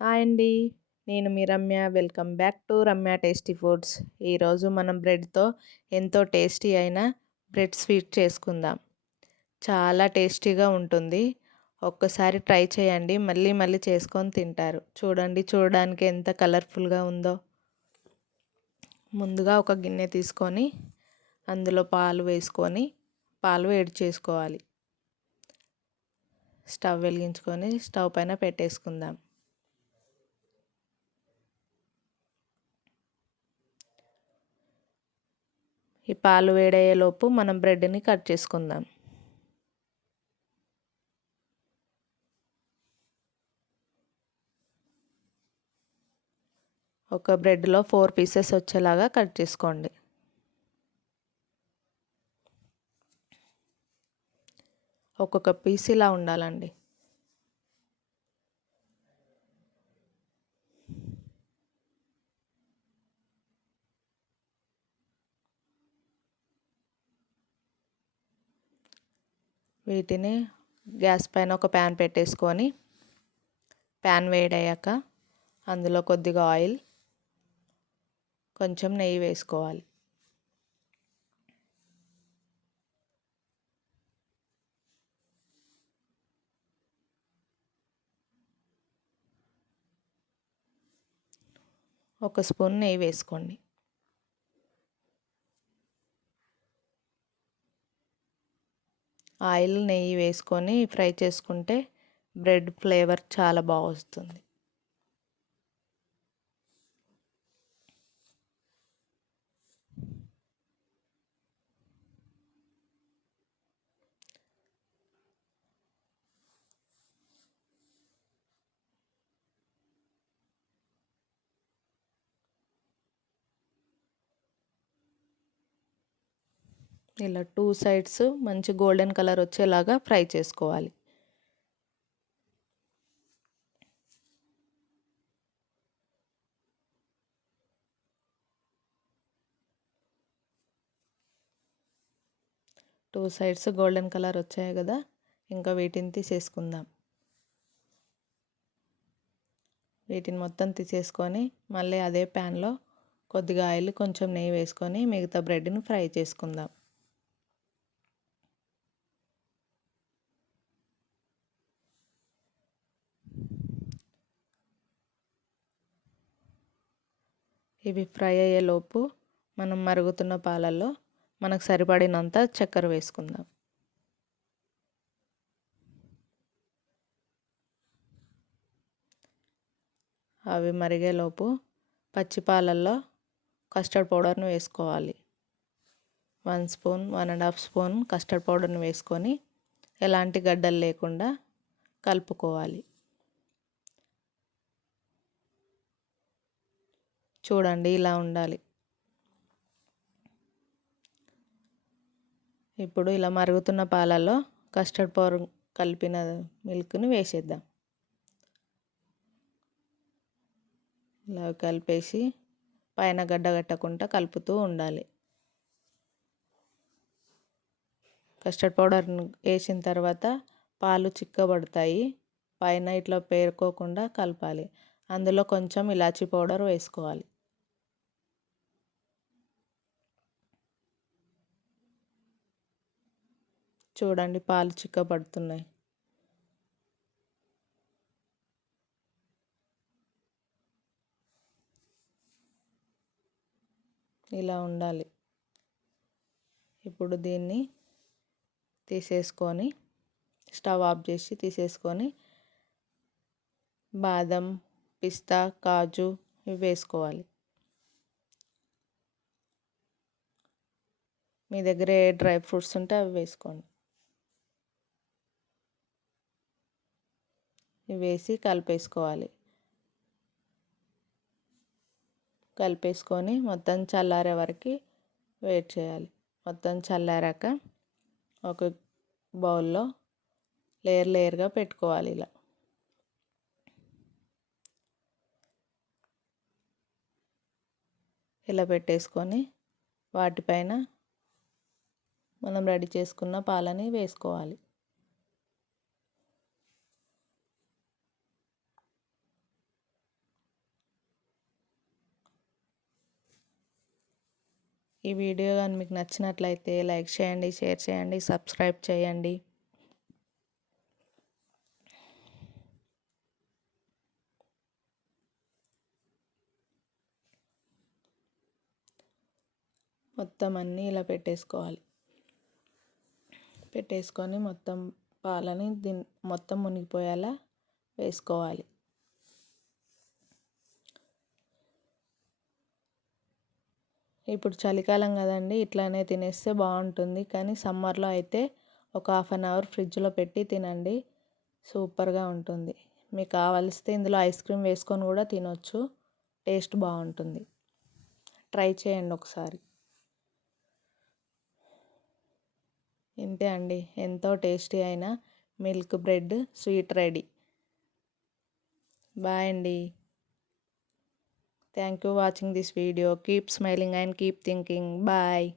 Hi అండి. నేను మీ Ramya. Welcome back to Ramya tasty foods. ఈరోజు మనం బ్రెడ్‌తో ఎంతో టేస్టీ అయిన బ్రెడ్ స్వీట్ చేసుకుందాం. చాలా టేస్టీగా ఉంటుంది. ఒక్కసారి ట్రై చేయండి. మళ్ళీ మళ్ళీ చేసుకొని తింటారు. చూడండి, చూడడానికి ఎంత కలర్‌ఫుల్‌గా ఉందో. ముందుగా ఒక గిన్నె తీసుకొని అందులో పాలు వేసుకొని పాలు వేడి చేసుకోవాలి. స్టవ్ వెలిగించుకొని స్టవ్ పైన పెట్టేసుకుందాం. ఈ పాలు వేడయ్యేలోపు మనం బ్రెడ్ని కట్ చేసుకుందాం. ఒక బ్రెడ్లో 4 పీసెస్ వచ్చేలాగా కట్ చేసుకోండి. ఒక్కొక్క పీస్ ఇలా ఉండాలండి. వీటిని గ్యాస్ పైన ఒక ప్యాన్ పెట్టేసుకొని ప్యాన్ వేడయ్యాక అందులో కొద్దిగా ఆయిల్, కొంచెం నెయ్యి వేసుకోవాలి. ఒక స్పూన్ నెయ్యి వేసుకోండి. ఆయిల్, నెయ్యి వేసుకొని ఫ్రై చేసుకుంటే బ్రెడ్ ఫ్లేవర్ చాలా బాగా వస్తుంది. ఇలా 2 సైడ్స్ మంచి గోల్డెన్ కలర్ వచ్చేలాగా ఫ్రై చేసుకోవాలి. టూ సైడ్స్ గోల్డెన్ కలర్ వచ్చాయి కదా, ఇంకా వీటిని తీసేసుకుందాం. వీటిని మొత్తం తీసేసుకొని మళ్ళీ అదే ప్యాన్లో కొద్దిగా ఆయిల్, కొంచెం నెయ్యి వేసుకొని మిగతా బ్రెడ్ని ఫ్రై చేసుకుందాం. ఇవి ఫ్రై అయ్యేలోపు మనం మరుగుతున్న పాలల్లో మనకు సరిపడినంత చక్కెర వేసుకుందాం. అవి మరిగేలోపు పచ్చి పాలల్లో కస్టర్డ్ పౌడర్ను వేసుకోవాలి. 1 స్పూన్, 1.5 స్పూన్ కస్టర్డ్ పౌడర్ని వేసుకొని ఎలాంటి గడ్డలు లేకుండా కలుపుకోవాలి. చూడండి, ఇలా ఉండాలి. ఇప్పుడు ఇలా మరుగుతున్న పాలల్లో కస్టర్డ్ పౌడర్ కలిపిన మిల్క్ని వేసేద్దాం. ఇలా కలిపేసి పైన గడ్డ కట్టకుండా కలుపుతూ ఉండాలి. కస్టర్డ్ పౌడర్ను వేసిన తర్వాత పాలు చిక్కబడతాయి. పైన ఇట్లా పేరుకోకుండా కలపాలి. అందులో కొంచెం ఇలాచీ పౌడర్ వేసుకోవాలి. చూడండి, పాలు చిక్కబడుతున్నాయి. ఇలా ఉండాలి. ఇప్పుడు దీన్ని తీసేసుకొని స్టవ్ ఆఫ్ చేసి తీసేసుకొని బాదం, పిస్తా, కాజు ఇవి వేసుకోవాలి. మీ దగ్గర ఏ డ్రై ఫ్రూట్స్ ఉంటే అవి వేసుకోండి. ఇవి వేసి కలిపేసుకోవాలి. కలిపేసుకొని మొత్తం చల్లారే వరకు వెయిట్ చేయాలి. మొత్తం చల్లారాక ఒక బౌల్లో లేయర్ లేయర్గా పెట్టుకోవాలి. ఇలా పెట్టేసుకొని వాటిపైన మనం రెడీ చేసుకున్న పాలని వేసుకోవాలి. ఈ వీడియో కానీ మీకు నచ్చినట్లయితే లైక్ చేయండి, షేర్ చేయండి, సబ్స్క్రైబ్ చేయండి. మొత్తం అన్నీ ఇలా పెట్టేసుకొని మొత్తం పాలని మొత్తం మునిగిపోయేలా వేసుకోవాలి. ఇప్పుడు చలికాలం కదండి, ఇట్లానే తినేస్తే బాగుంటుంది. కానీ సమ్మర్లో అయితే ఒక 1/2 అవర్ ఫ్రిడ్జ్లో పెట్టి తినండి, సూపర్గా ఉంటుంది. మీకు కావలిస్తే ఇందులో ఐస్ క్రీమ్ వేసుకొని కూడా తినొచ్చు, టేస్ట్ బాగుంటుంది. ట్రై చేయండి ఒకసారి. ఇంతే అండి, ఎంతో టేస్టీ అయిన milk bread sweet ready. Bye అండి. Thank you for watching this video. Keep smiling and keep thinking. Bye.